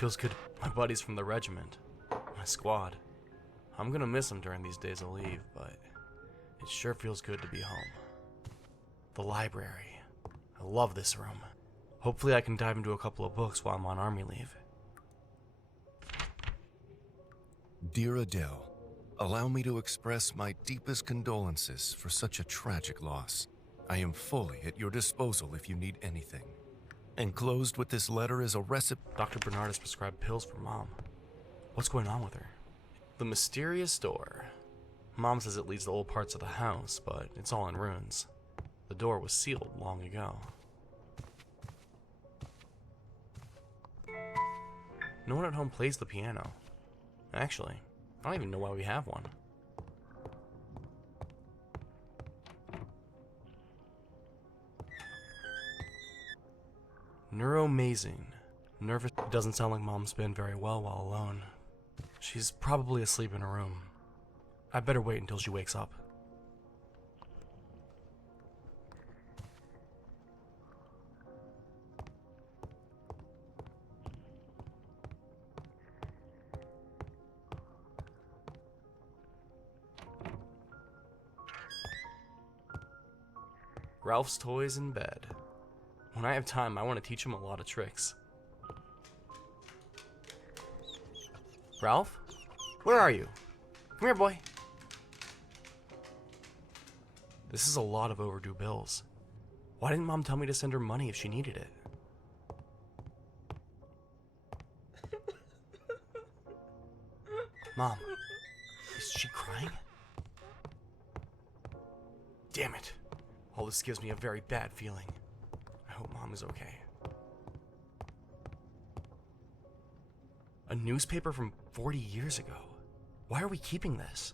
feels good. My buddies from the regiment, my squad. I'm gonna miss them during these days of leave, but it sure feels good to be home. The library. I love this room. Hopefully I can dive into a couple of books while I'm on army leave. Dear Adele, allow me to express my deepest condolences for such a tragic loss. I am fully at your disposal if you need anything. Enclosed with this letter is a recipe. Dr. Bernard has prescribed pills for Mom. What's going on with her? The mysterious door. Mom says it leads to old parts of the house, but it's all in ruins. The door was sealed long ago. No one at home plays the piano. Actually, I don't even know why we have one. Neuromazing. Nervous. It doesn't sound like Mom's been very well while alone. She's probably asleep in her room. I better wait until she wakes up. Ralph's toys in bed. When I have time, I want to teach him a lot of tricks. Ralph? Where are you? Come here, boy. This is a lot of overdue bills. Why didn't Mom tell me to send her money if she needed it? Mom, is she crying? Damn it. All this gives me a very bad feeling. I hope Mom is okay. A newspaper from 40 years ago. Why are we keeping this?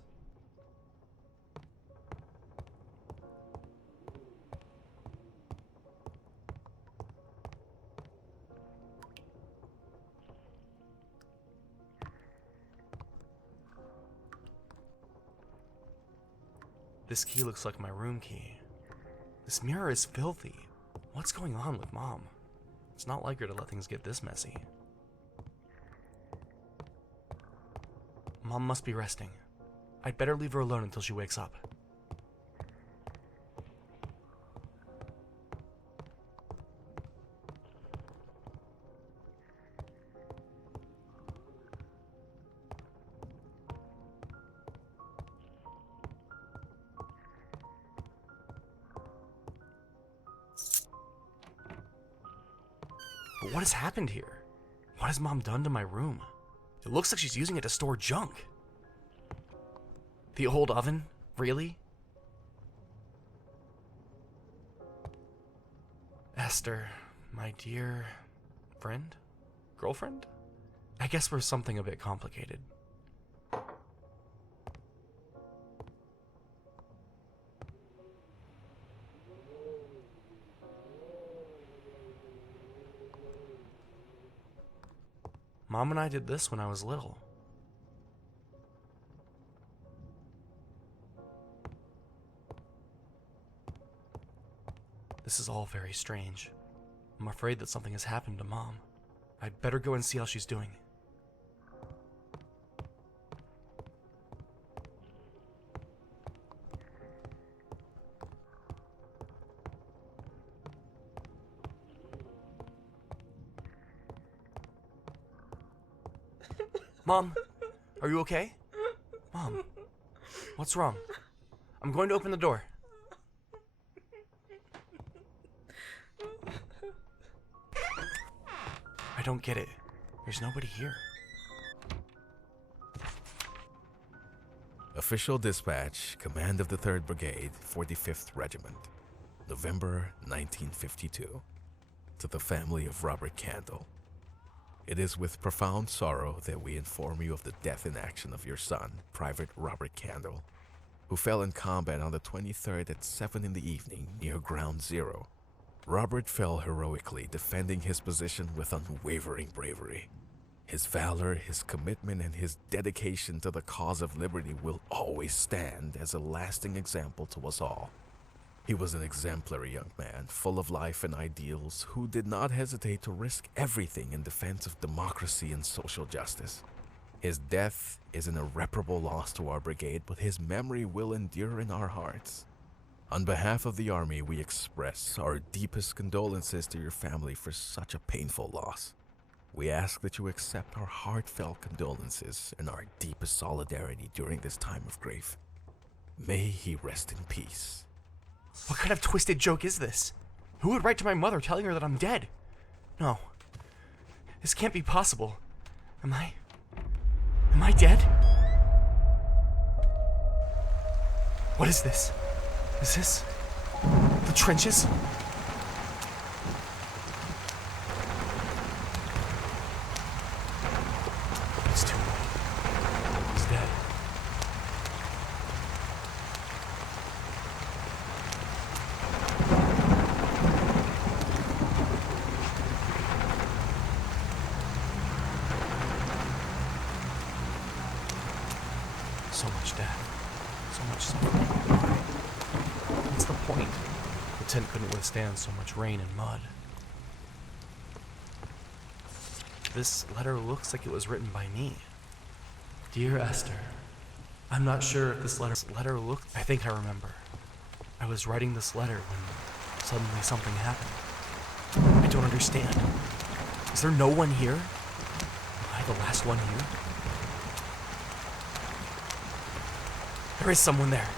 This key looks like my room key. This mirror is filthy. What's going on with Mom? It's not like her to let things get this messy. Mom must be resting. I'd better leave her alone until she wakes up. But what has happened here? What has Mom done to my room? It looks like she's using it to store junk. The old oven? Really? Esther, my dear friend? Girlfriend? I guess we're something a bit complicated. Mom and I did this when I was little. This is all very strange. I'm afraid that something has happened to Mom. I'd better go and see how she's doing. Mom, are you okay? Mom, what's wrong? I'm going to open the door. I don't get it. There's nobody here. Official dispatch, command of the 3rd Brigade, 45th Regiment, November 1952. To the family of Robert Candle. It is with profound sorrow that we inform you of the death in action of your son, Private Robert Candle, who fell in combat on the 23rd at 7 in the evening near Ground Zero. Robert fell heroically, defending his position with unwavering bravery. His valor, his commitment, and his dedication to the cause of liberty will always stand as a lasting example to us all. He was an exemplary young man, full of life and ideals, who did not hesitate to risk everything in defense of democracy and social justice. His death is an irreparable loss to our brigade, but his memory will endure in our hearts. On behalf of the Army, we express our deepest condolences to your family for such a painful loss. We ask that you accept our heartfelt condolences and our deepest solidarity during this time of grief. May he rest in peace. What kind of twisted joke is this? Who would write to my mother telling her that I'm dead? No. This can't be possible. Am I dead? What is this? Is this the trenches? It's too late. He's dead. So much death. So much suffering. Why? What's the point? The tent couldn't withstand so much rain and mud. This letter looks like it was written by me. Dear Esther, I'm not sure if this letter looked... I think I remember. I was writing this letter when suddenly something happened. I don't understand. Is there no one here? Am I the last one here? There is someone there.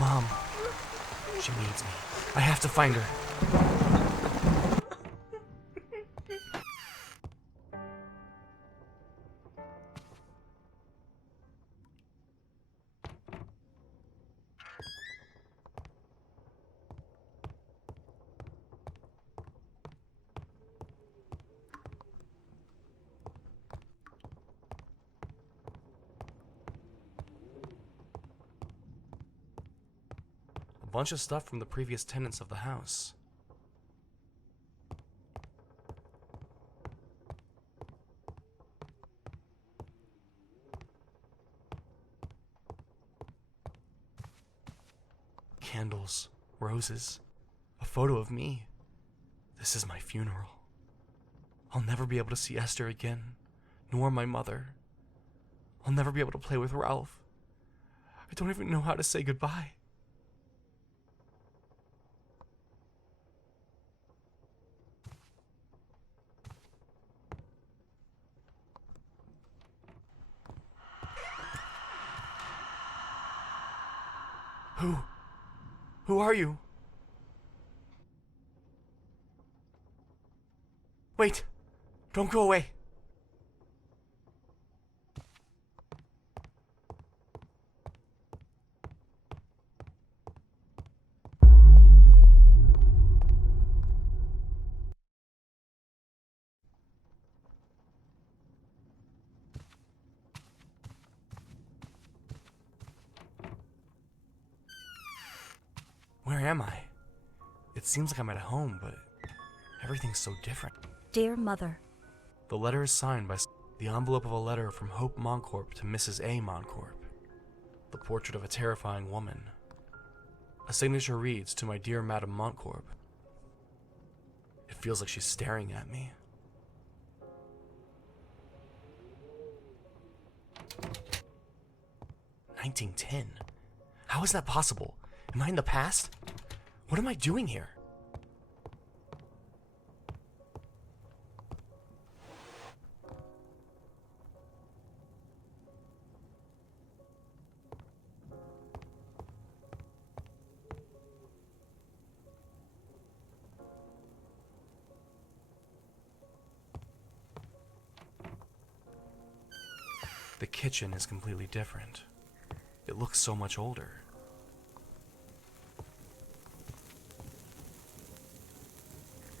Mom. She needs me. I have to find her. A bunch of stuff from the previous tenants of the house. Candles, roses, a photo of me. This is my funeral. I'll never be able to see Esther again, nor my mother. I'll never be able to play with Ralph. I don't even know how to say goodbye. Who are you? Wait, don't go away. Where am I? It seems like I'm at home, but everything's so different. Dear Mother. The letter is signed by the envelope of a letter from Hope Moncorp to Mrs. A. Moncorp. The portrait of a terrifying woman. A signature reads, "To my dear Madame Moncorp." It feels like she's staring at me. "1910? How is that possible? Am I in the past? What am I doing here?" The kitchen is completely different. It looks so much older.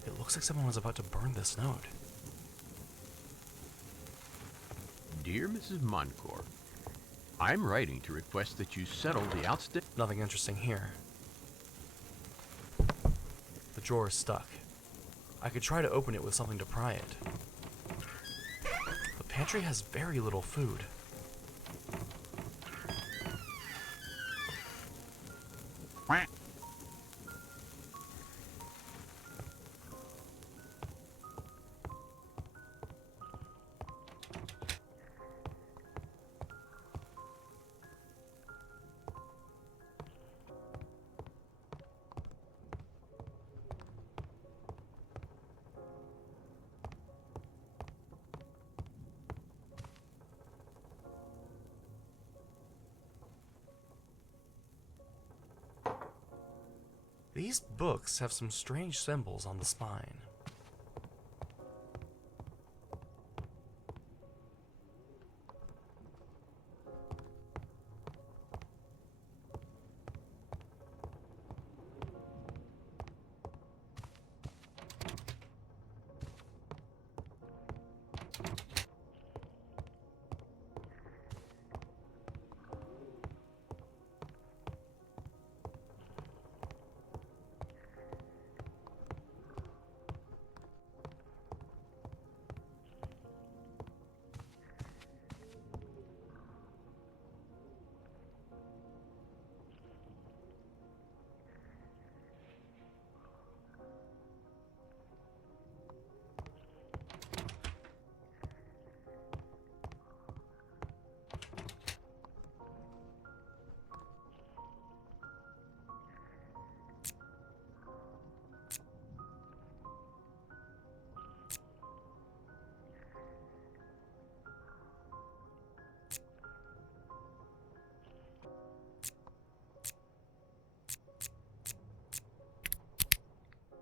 It looks like someone was about to burn this note. Dear Mrs. Moncourt, I'm writing to request that you settle the outstanding... Nothing interesting here. The drawer is stuck. I could try to open it with something to pry it. The pantry has very little food. These books have some strange symbols on the spine.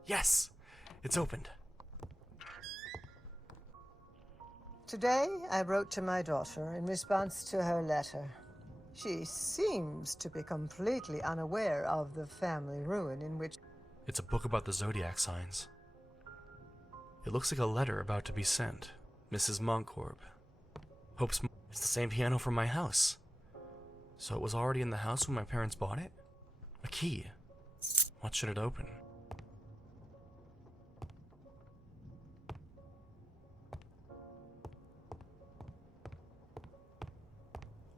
Yes! It's opened. Today, I wrote to my daughter in response to her letter. She seems to be completely unaware of the family ruin in which... It's a book about the zodiac signs. It looks like a letter about to be sent. Mrs. Moncorb. It's the same piano from my house. So it was already in the house when my parents bought it? A key. What should it open?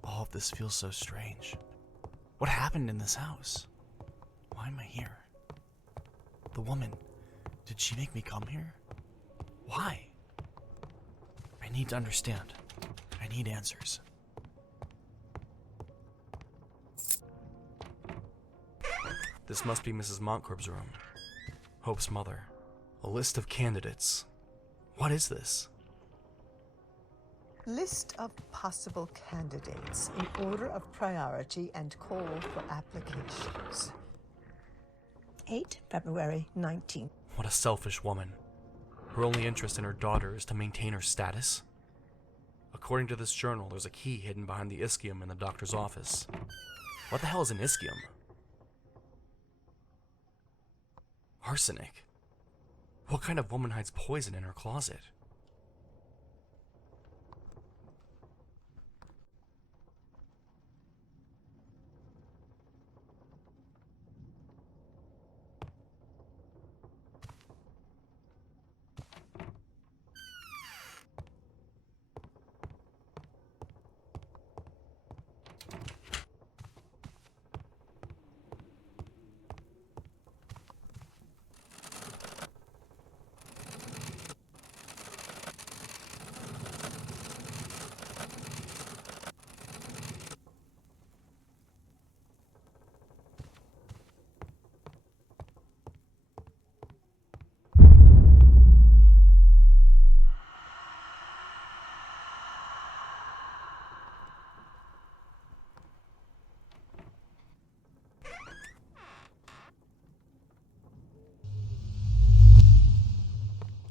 All of this feels so strange. What happened in this house? Why am I here? The woman, did she make me come here? Why? I need to understand. I need answers. This must be Mrs. Montcorb's room. Hope's mother. A list of candidates. What is this? List of possible candidates in order of priority and call for applications. 8 February 19. What a selfish woman. Her only interest in her daughter is to maintain her status. According to this journal, there's a key hidden behind the ischium in the doctor's office. What the hell is an ischium? Arsenic. What kind of woman hides poison in her closet?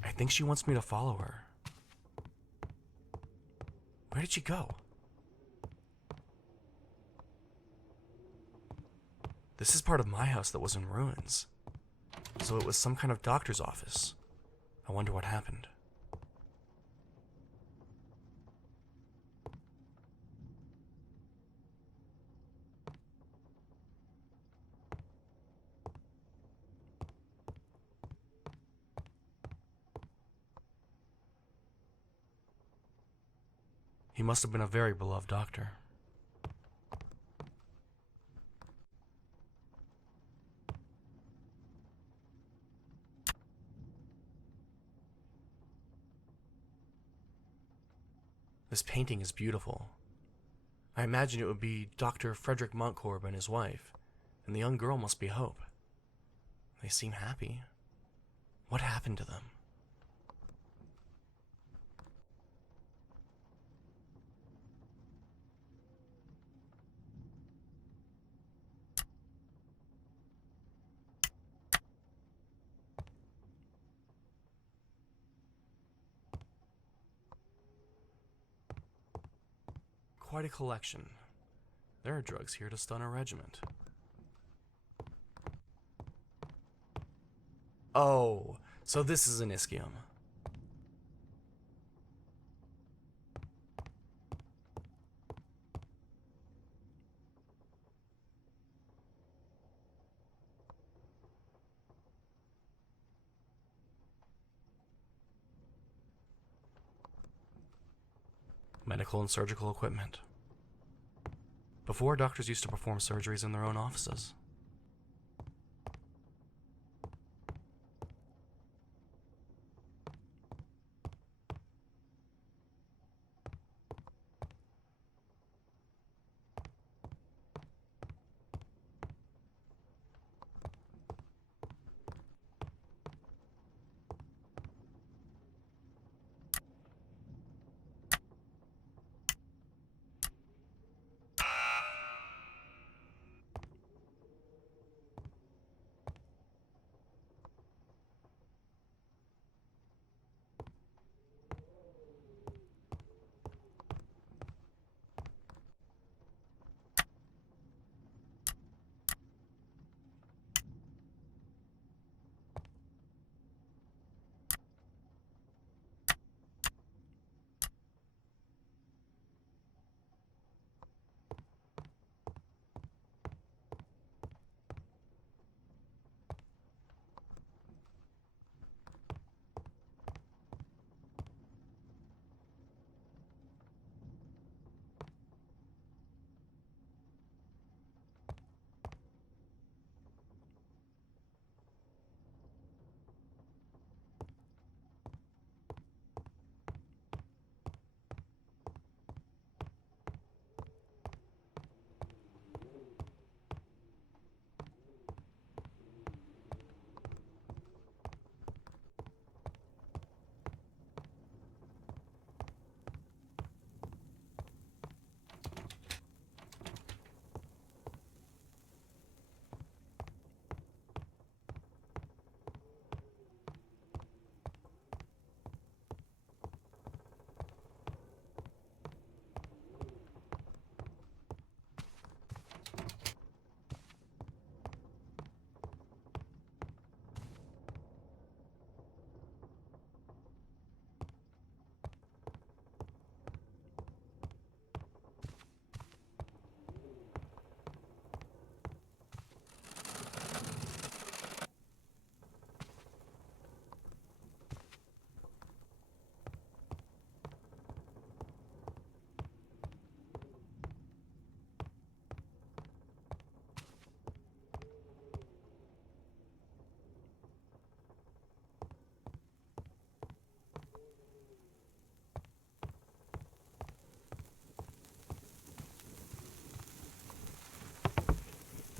I think she wants me to follow her. Where did she go? This is part of my house that was in ruins. So it was some kind of doctor's office. I wonder what happened. He must have been a very beloved doctor. This painting is beautiful. I imagine it would be Dr. Frederick Montcorb and his wife, and the young girl must be Hope. They seem happy. What happened to them? Quite a collection. There are drugs here to stun a regiment. Oh, so this is an ischium. Medical and surgical equipment. Before, doctors used to perform surgeries in their own offices.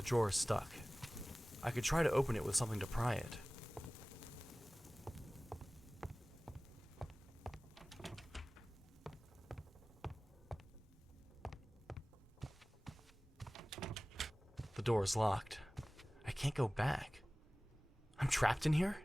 The drawer is stuck. I could try to open it with something to pry it. The door is locked. I can't go back. I'm trapped in here?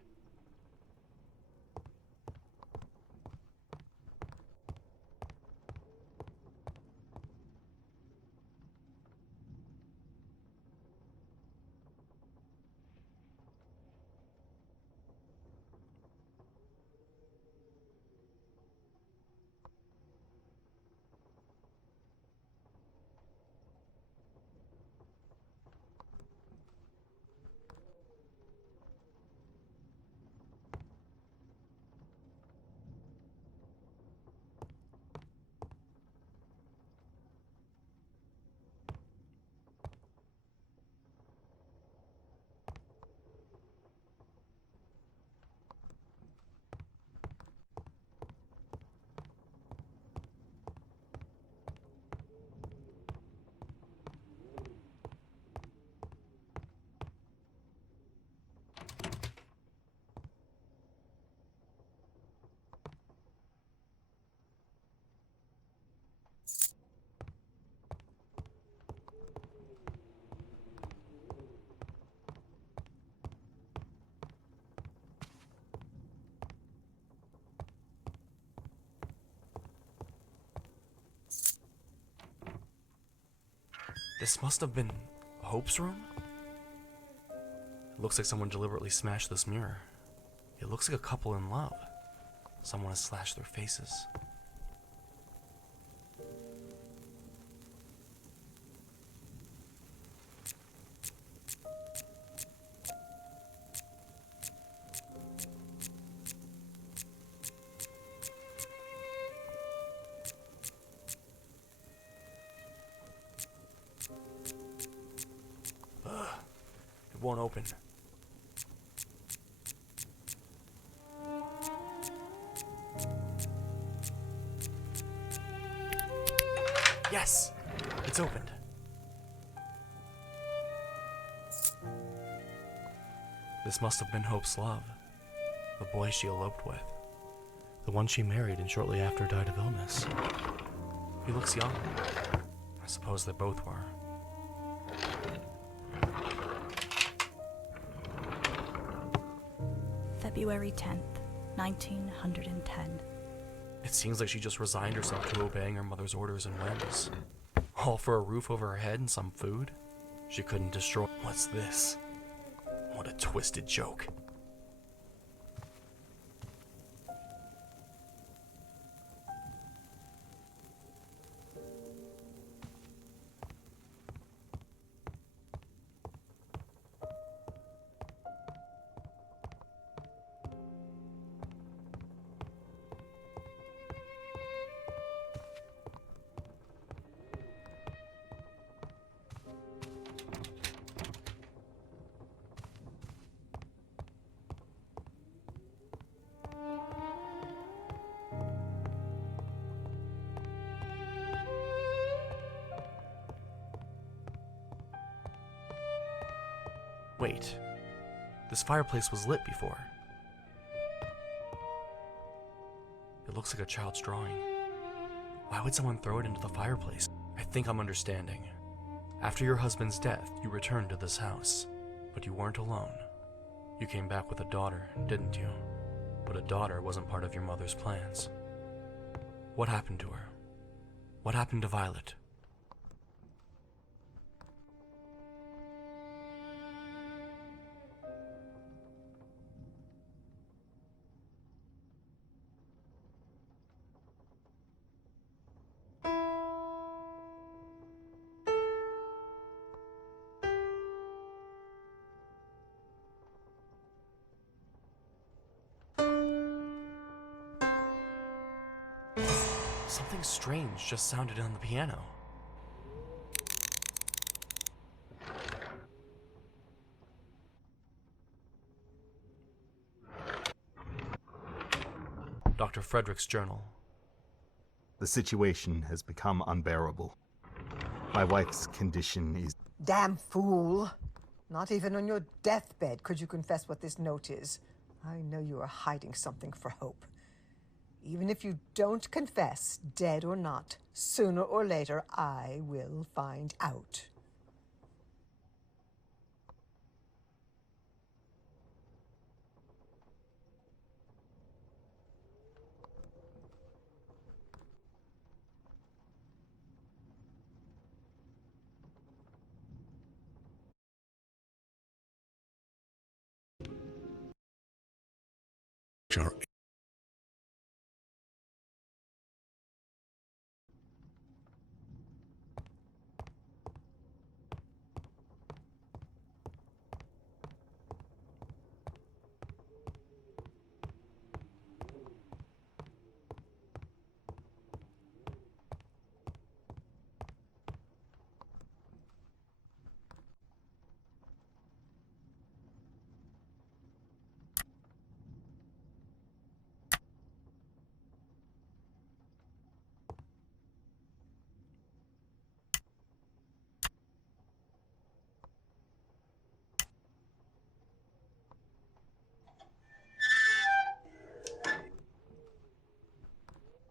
This must have been Hope's room? It looks like someone deliberately smashed this mirror. It looks like a couple in love. Someone has slashed their faces. It won't open. Yes! It's opened. This must have been Hope's love. The boy she eloped with. The one she married and shortly after died of illness. He looks young. I suppose they both were. February 10th, 1910. It seems like she just resigned herself to obeying her mother's orders and whims. All for a roof over her head and some food? She couldn't destroy. What's this? What a twisted joke. Wait, this fireplace was lit before. It looks like a child's drawing. Why would someone throw it into the fireplace? I think I'm understanding. After your husband's death, you returned to this house, but you weren't alone. You came back with a daughter, didn't you? But a daughter wasn't part of your mother's plans. What happened to her? What happened to Violet? Something strange just sounded on the piano. Dr. Frederick's journal. The situation has become unbearable. My wife's condition is... Damn fool! Not even on your deathbed could you confess what this note is. I know you are hiding something for Hope. Even if you don't confess, dead or not, sooner or later I will find out. Sure.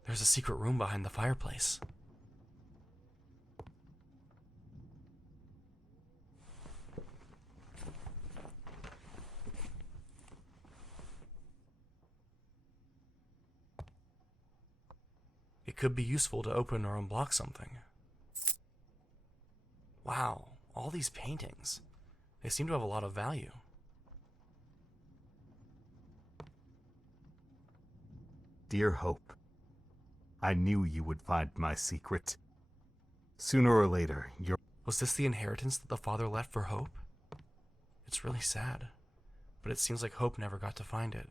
There's a secret room behind the fireplace. It could be useful to open or unblock something. Wow, all these paintings. They seem to have a lot of value. Dear Hope, I knew you would find my secret. Sooner or later, your... Was this the inheritance that the father left for Hope? It's really sad, but it seems like Hope never got to find it.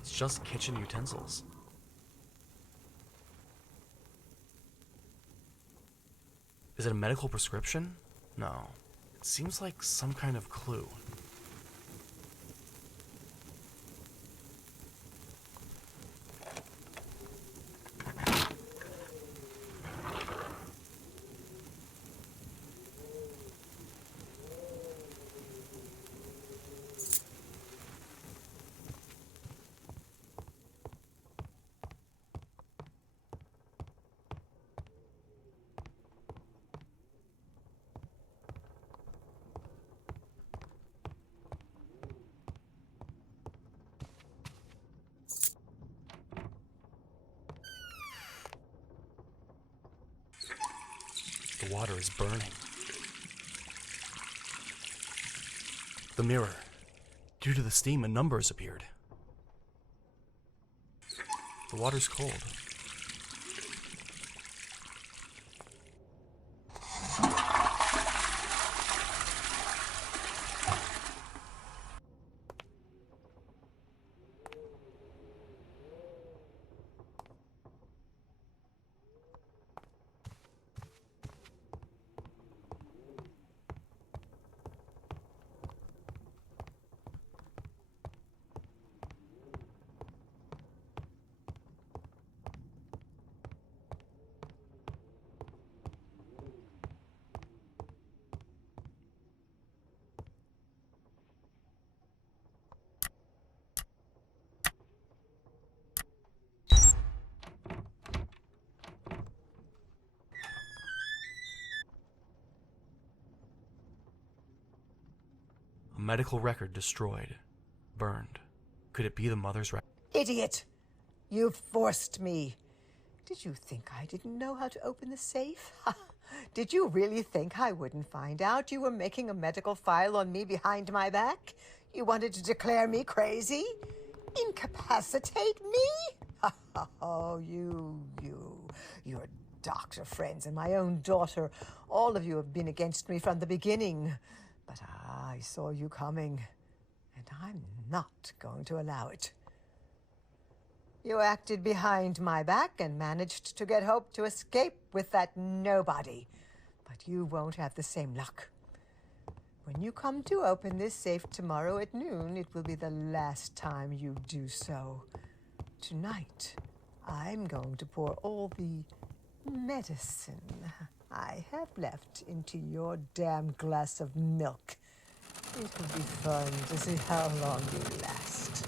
It's just kitchen utensils. Is it a medical prescription? No. It seems like some kind of clue. The water is burning. The mirror. Due to the steam, a number has appeared. The water's cold. medical record destroyed. Burned. Could it be the mother's record? Idiot! You forced me. Did you think I didn't know how to open the safe? Did you really think I wouldn't find out you were making a medical file on me behind my back? You wanted to declare me crazy? Incapacitate me? Oh, your doctor friends and my own daughter, all of you have been against me from the beginning. But I saw you coming, and I'm not going to allow it. You acted behind my back and managed to get Hope to escape with that nobody. But you won't have the same luck. When you come to open this safe tomorrow at noon, it will be the last time you do so. Tonight, I'm going to pour all the medicine I have left into your damn glass of milk. It will be fun to see how long you last.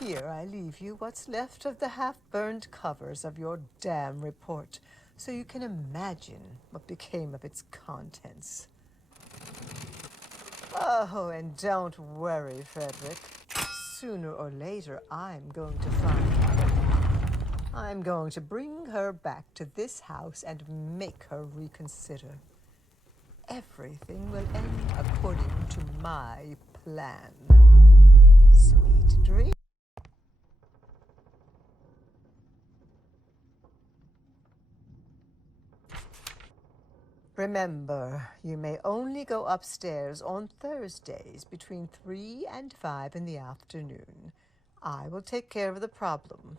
Here I leave you what's left of the half-burned covers of your damn report, so you can imagine what became of its contents. Oh, and don't worry, Frederick. Sooner or later, I'm going to find her. I'm going to bring her back to this house and make her reconsider. Everything will end according to my plan. Sweet dreams. Remember, you may only go upstairs on Thursdays between 3 and 5 in the afternoon. I will take care of the problem.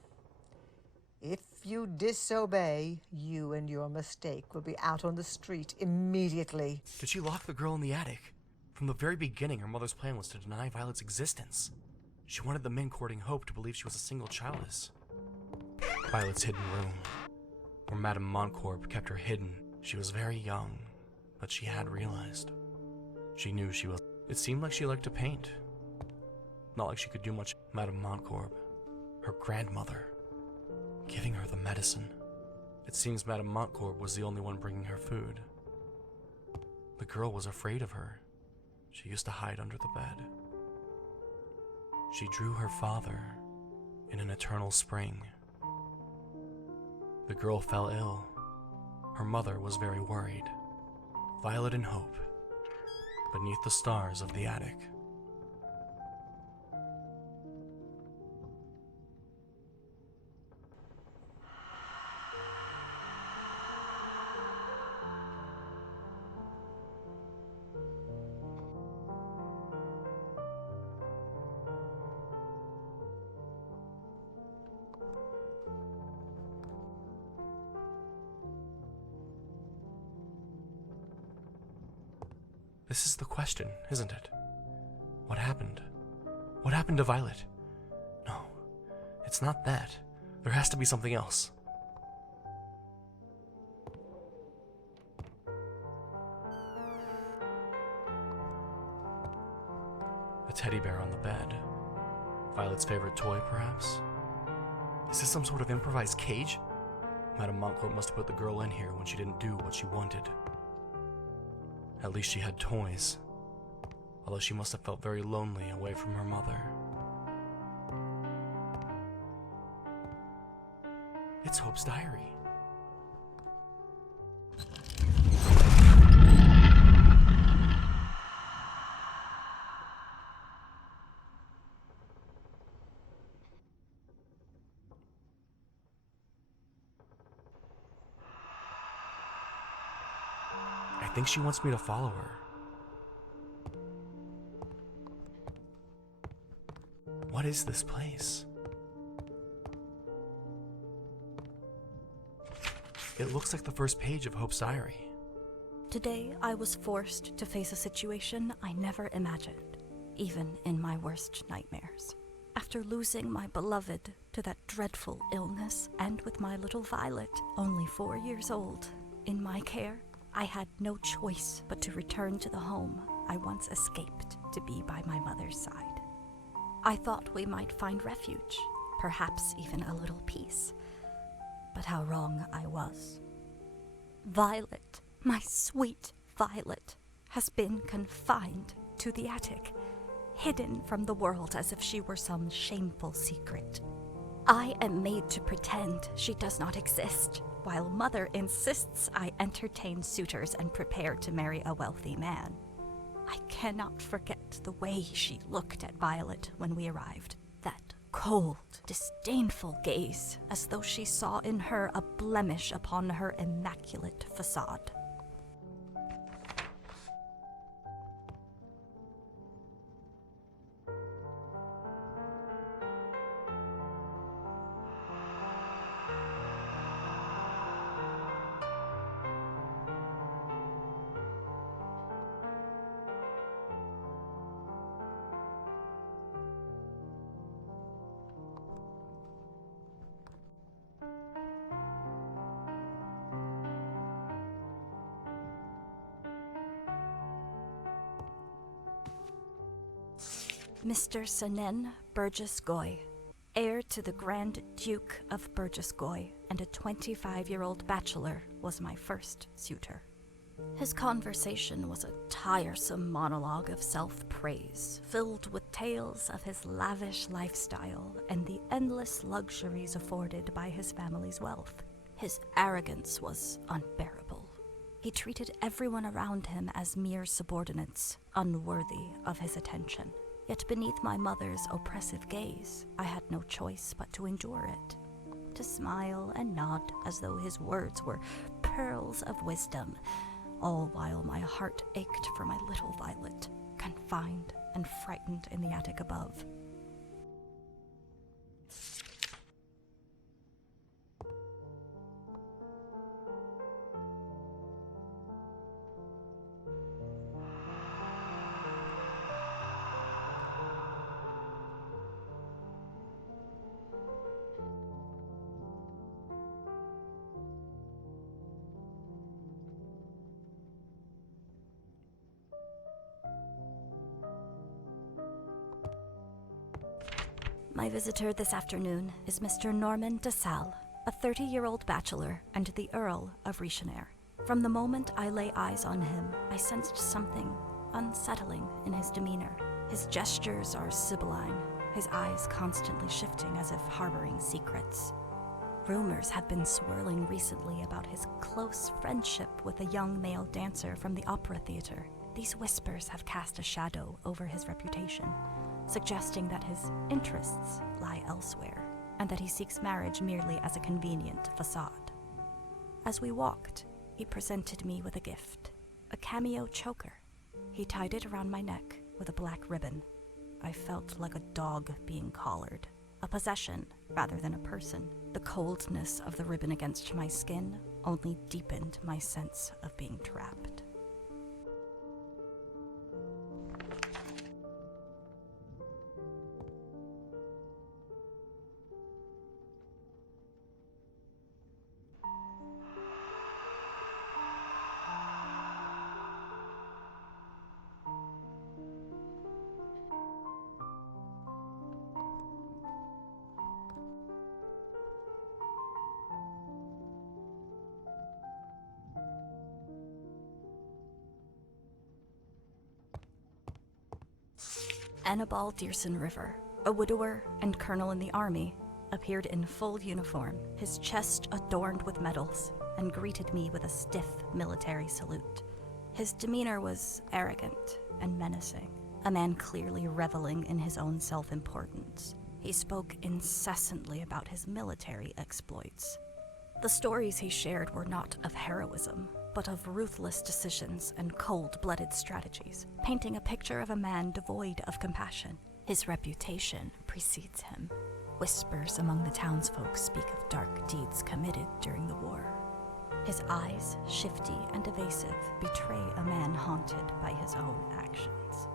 If you disobey, you and your mistake will be out on the street immediately. Did she lock the girl in the attic? From the very beginning, her mother's plan was to deny Violet's existence. She wanted the men courting Hope to believe she was a single childless. Violet's hidden room, where Madame Montcorp kept her hidden. She was very young, but she had realized. She knew she was. It seemed like she liked to paint. Not like she could do much. Madame Montcorp, her grandmother, giving her the medicine. It seems Madame Montcorp was the only one bringing her food. The girl was afraid of her. She used to hide under the bed. She drew her father in an eternal spring. The girl fell ill. Her mother was very worried. Violet and Hope, beneath the stars of the attic. This is the question, isn't it? What happened? What happened to Violet? No, it's not that. There has to be something else. A teddy bear on the bed. Violet's favorite toy, perhaps? Is this some sort of improvised cage? Madame Montcorp must have put the girl in here when she didn't do what she wanted. At least she had toys, although she must have felt very lonely away from her mother. It's Hope's diary. I think she wants me to follow her. What is this place? It looks like the first page of Hope's diary. Today, I was forced to face a situation I never imagined, even in my worst nightmares. After losing my beloved to that dreadful illness, and with my little Violet, only 4 years old, in my care, I had no choice but to return to the home I once escaped to be by my mother's side. I thought we might find refuge, perhaps even a little peace. But how wrong I was. Violet, my sweet Violet, has been confined to the attic, hidden from the world as if she were some shameful secret. I am made to pretend she does not exist, while Mother insists I entertain suitors and prepare to marry a wealthy man. I cannot forget the way she looked at Violet when we arrived. That cold, disdainful gaze, as though she saw in her a blemish upon her immaculate facade. Mr. Sanen Burgess Goy, heir to the Grand Duke of Burgess Goy and a 25-year-old bachelor, was my first suitor. His conversation was a tiresome monologue of self-praise, filled with tales of his lavish lifestyle and the endless luxuries afforded by his family's wealth. His arrogance was unbearable. He treated everyone around him as mere subordinates, unworthy of his attention. Yet beneath my mother's oppressive gaze, I had no choice but to endure it, to smile and nod as though his words were pearls of wisdom, all while my heart ached for my little Violet, confined and frightened in the attic above. My visitor this afternoon is Mr. Norman de Salle, a 30-year-old bachelor and the Earl of Richelieu. From the moment I lay eyes on him, I sensed something unsettling in his demeanor. His gestures are sibylline, his eyes constantly shifting as if harboring secrets. Rumors have been swirling recently about his close friendship with a young male dancer from the opera theater. These whispers have cast a shadow over his reputation, suggesting that his interests lie elsewhere, and that he seeks marriage merely as a convenient facade. As we walked, he presented me with a gift, a cameo choker. He tied it around my neck with a black ribbon. I felt like a dog being collared, a possession rather than a person. The coldness of the ribbon against my skin only deepened my sense of being trapped. Annabal Dearson River, a widower and colonel in the army, appeared in full uniform, his chest adorned with medals, and greeted me with a stiff military salute. His demeanor was arrogant and menacing, a man clearly reveling in his own self-importance. He spoke incessantly about his military exploits. The stories he shared were not of heroism, but of ruthless decisions and cold-blooded strategies, painting a picture of a man devoid of compassion. His reputation precedes him. Whispers among the townsfolk speak of dark deeds committed during the war. His eyes, shifty and evasive, betray a man haunted by his own actions.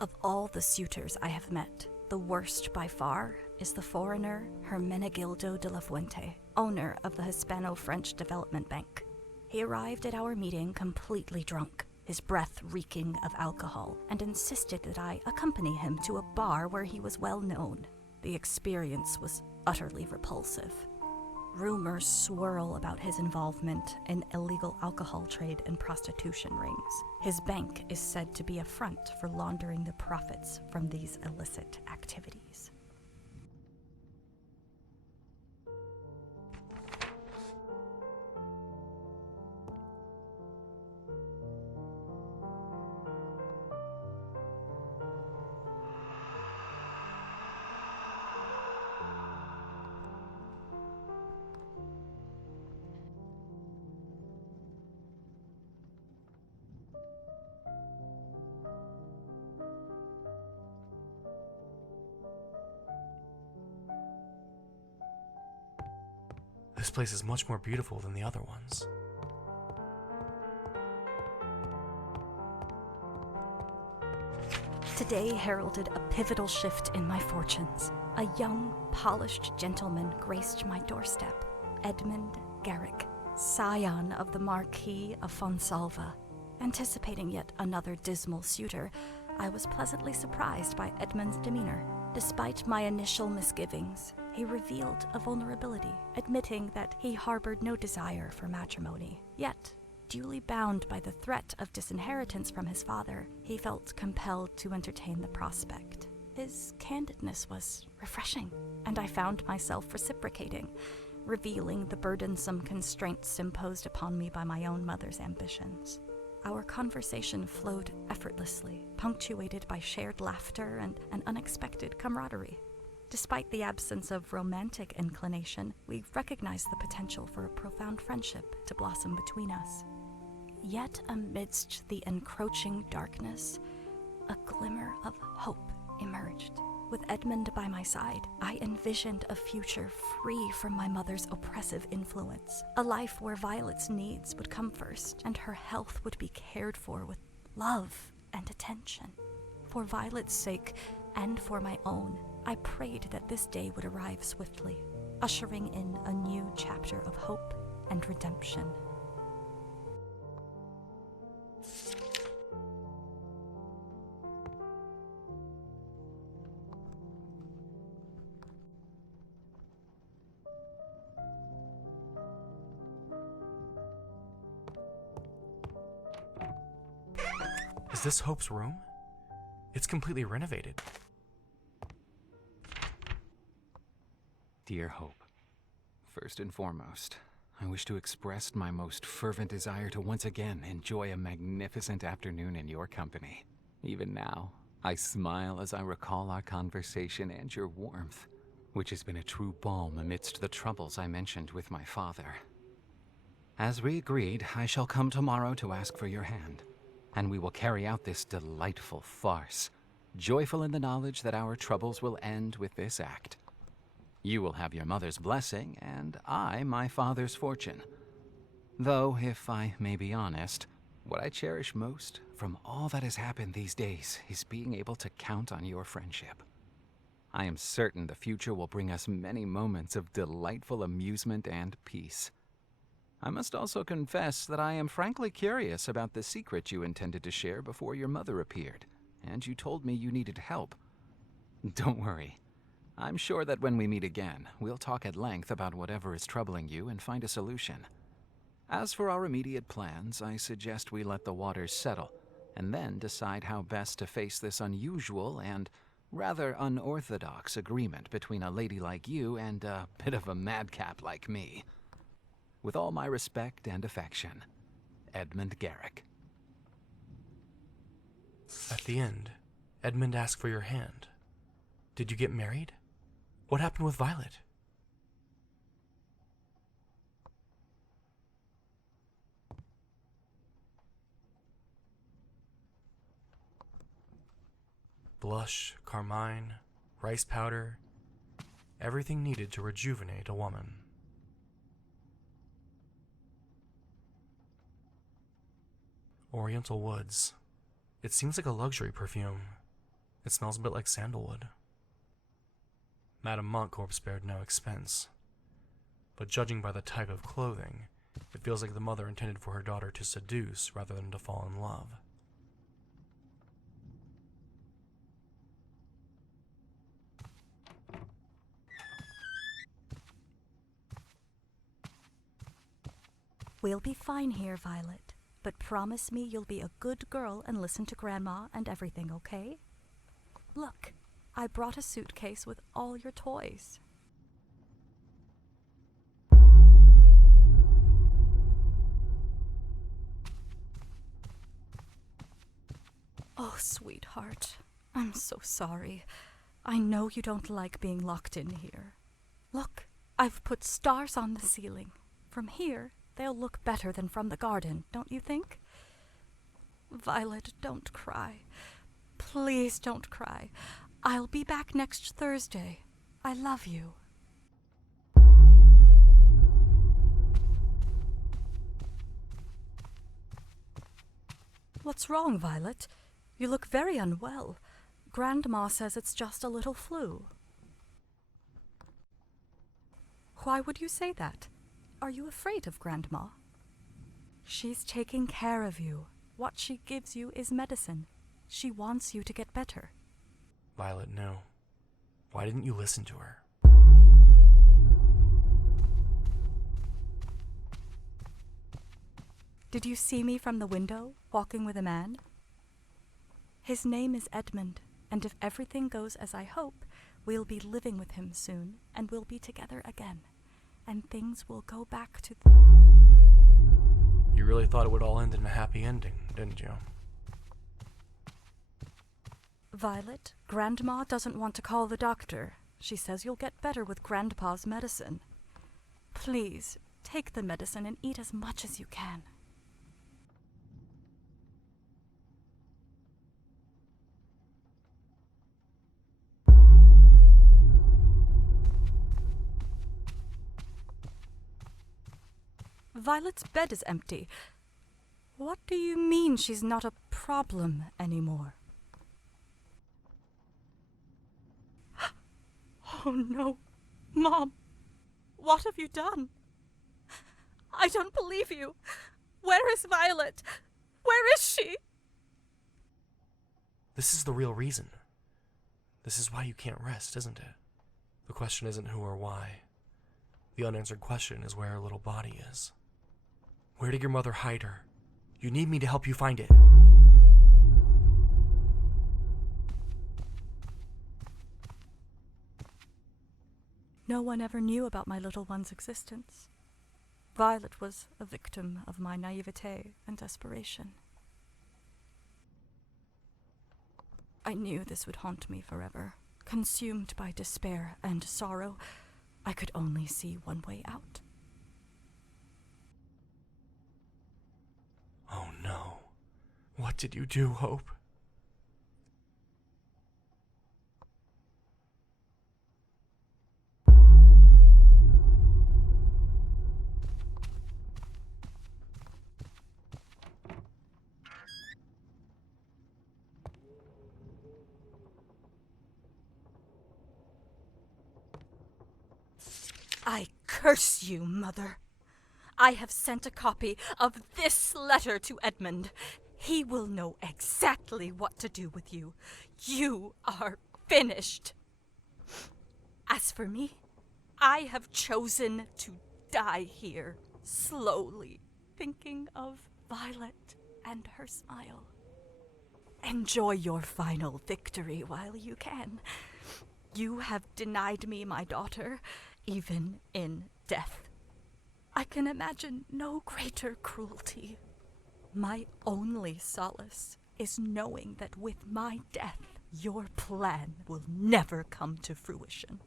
Of all the suitors I have met, the worst by far is the foreigner Hermenegildo de la Fuente, owner of the Hispano-French Development Bank. He arrived at our meeting completely drunk, his breath reeking of alcohol, and insisted that I accompany him to a bar where he was well known. The experience was utterly repulsive. Rumors swirl about his involvement in illegal alcohol trade and prostitution rings. His bank is said to be a front for laundering the profits from these illicit activities. This place is much more beautiful than the other ones. Today heralded a pivotal shift in my fortunes. A young, polished gentleman graced my doorstep, Edmund Garrick, scion of the Marquis of Fonsalva. Anticipating yet another dismal suitor, I was pleasantly surprised by Edmund's demeanor. Despite my initial misgivings, he revealed a vulnerability, admitting that he harbored no desire for matrimony. Yet, duly bound by the threat of disinheritance from his father, he felt compelled to entertain the prospect. His candidness was refreshing, and I found myself reciprocating, revealing the burdensome constraints imposed upon me by my own mother's ambitions. Our conversation flowed effortlessly, punctuated by shared laughter and an unexpected camaraderie. Despite the absence of romantic inclination, we recognized the potential for a profound friendship to blossom between us. Yet amidst the encroaching darkness, a glimmer of hope emerged. With Edmund by my side, I envisioned a future free from my mother's oppressive influence, a life where Violet's needs would come first and her health would be cared for with love and attention. For Violet's sake and for my own, I prayed that this day would arrive swiftly, ushering in a new chapter of hope and redemption. Is this Hope's room? It's completely renovated. Dear Hope, first and foremost, I wish to express my most fervent desire to once again enjoy a magnificent afternoon in your company. Even now, I smile as I recall our conversation and your warmth, which has been a true balm amidst the troubles I mentioned with my father. As we agreed, I shall come tomorrow to ask for your hand, and we will carry out this delightful farce, joyful in the knowledge that our troubles will end with this act. You will have your mother's blessing, and I my father's fortune. Though, if I may be honest, what I cherish most from all that has happened these days is being able to count on your friendship. I am certain the future will bring us many moments of delightful amusement and peace. I must also confess that I am frankly curious about the secret you intended to share before your mother appeared, and you told me you needed help. Don't worry. I'm sure that when we meet again, we'll talk at length about whatever is troubling you and find a solution. As for our immediate plans, I suggest we let the waters settle, and then decide how best to face this unusual and rather unorthodox agreement between a lady like you and a bit of a madcap like me. With all my respect and affection, Edmund Garrick. At the end, Edmund asked for your hand. Did you get married? What happened with Violet? Blush, carmine, rice powder, everything needed to rejuvenate a woman. Oriental woods. It seems like a luxury perfume. It smells a bit like sandalwood. Madame Montcorp spared no expense. But judging by the type of clothing, it feels like the mother intended for her daughter to seduce rather than to fall in love. We'll be fine here, Violet. But promise me you'll be a good girl and listen to Grandma and everything, okay? Look, I brought a suitcase with all your toys. Oh, sweetheart, I'm so sorry. I know you don't like being locked in here. Look, I've put stars on the ceiling. From here, they'll look better than from the garden, don't you think? Violet, don't cry. Please don't cry. I'll be back next Thursday. I love you. What's wrong, Violet? You look very unwell. Grandma says it's just a little flu. Why would you say that? Are you afraid of Grandma? She's taking care of you. What she gives you is medicine. She wants you to get better. Violet, no. Why didn't you listen to her? Did you see me from the window, walking with a man? His name is Edmund, and if everything goes as I hope, we'll be living with him soon, and we'll be together again, and things will go back to... You really thought it would all end in a happy ending, didn't you? Violet, Grandma doesn't want to call the doctor. She says you'll get better with Grandpa's medicine. Please, take the medicine and eat as much as you can. Violet's bed is empty. What do you mean she's not a problem anymore? Oh no, Mom, what have you done? I don't believe you. Where is Violet? Where is she? This is the real reason. This is why you can't rest, isn't it? The question isn't who or why. The unanswered question is where her little body is. Where did your mother hide her? You need me to help you find it. No one ever knew about my little one's existence. Violet was a victim of my naivete and desperation. I knew this would haunt me forever. Consumed by despair and sorrow, I could only see one way out. Oh no. What did you do, Hope? I curse you, Mother. I have sent a copy of this letter to Edmund. He will know exactly what to do with you. You are finished. As for me, I have chosen to die here, slowly, thinking of Violet and her smile. Enjoy your final victory while you can. You have denied me my daughter, even in death. I can imagine no greater cruelty. My only solace is knowing that with my death, your plan will never come to fruition.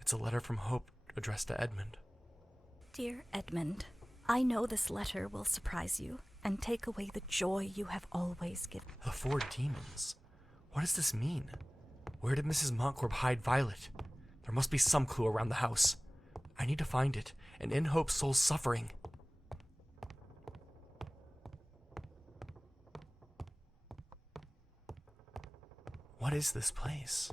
It's a letter from Hope addressed to Edmund. Dear Edmund, I know this letter will surprise you and take away the joy you have always given. The 4 demons. What does this mean? Where did Mrs. Montcorp hide Violet? There must be some clue around the house. I need to find it, and end Hope's soul's suffering. What is this place?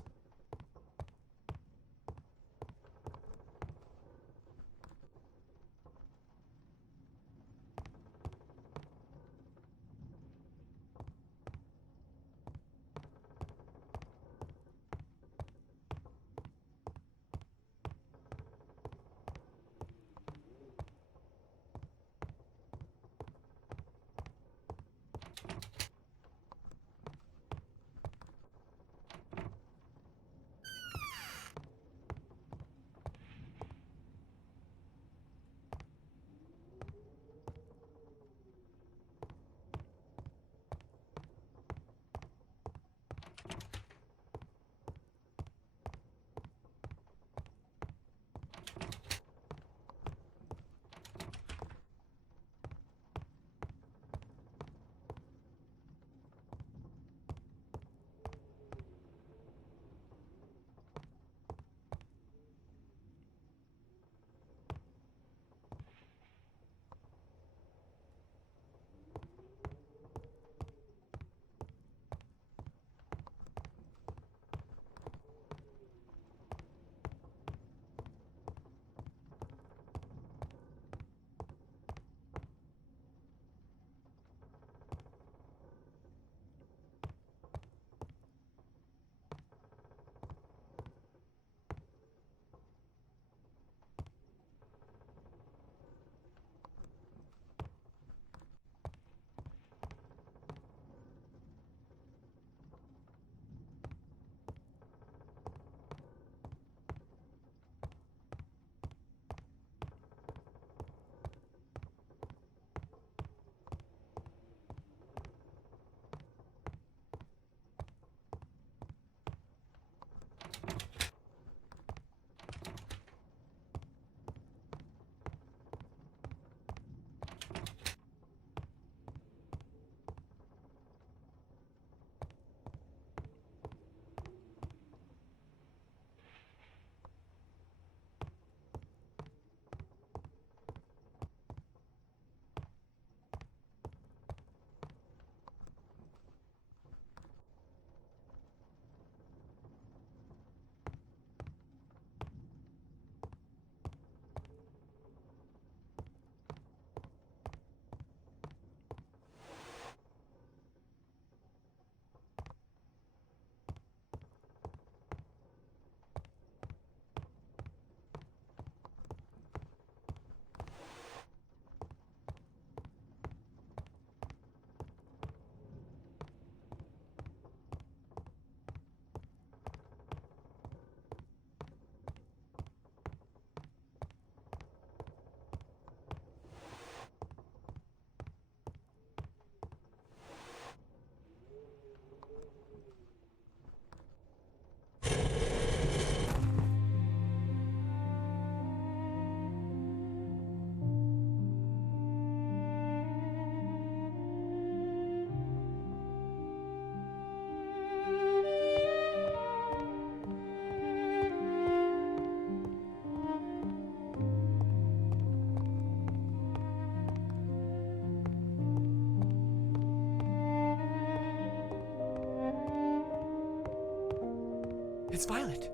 It's Violet.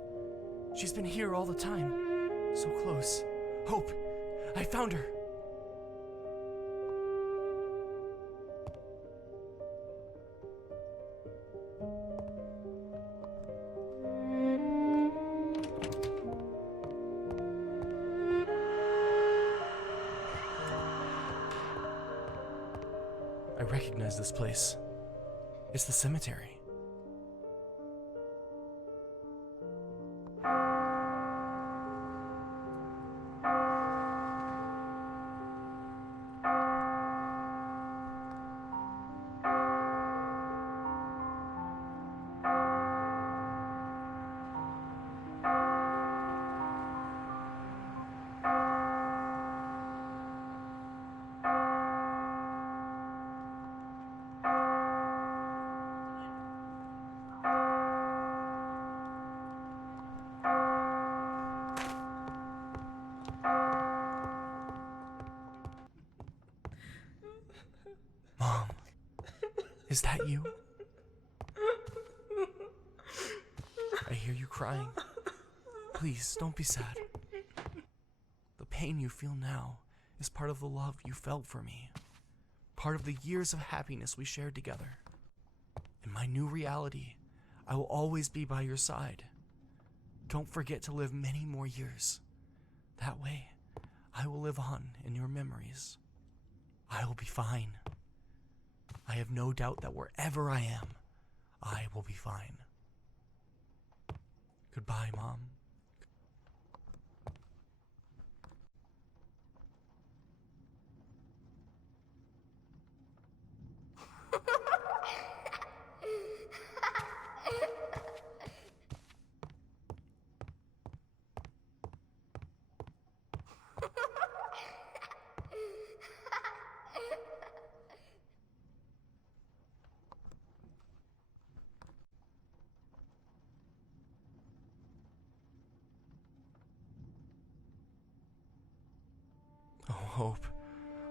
She's been here all the time. So close. Hope, I found her. I recognize this place. It's the cemetery. Mom, is that you? hear you crying. Please, don't be sad. The pain you feel now is part of the love you felt for me. Part of the years of happiness we shared together. In my new reality, I will always be by your side. Don't forget to live many more years. That way, I will live on in your memories. I will be fine. I have no doubt that wherever I am, I will be fine. Goodbye, Mom. Oh, Hope.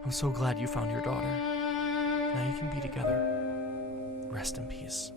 I'm so glad you found your daughter. Now you can be together. Rest in peace.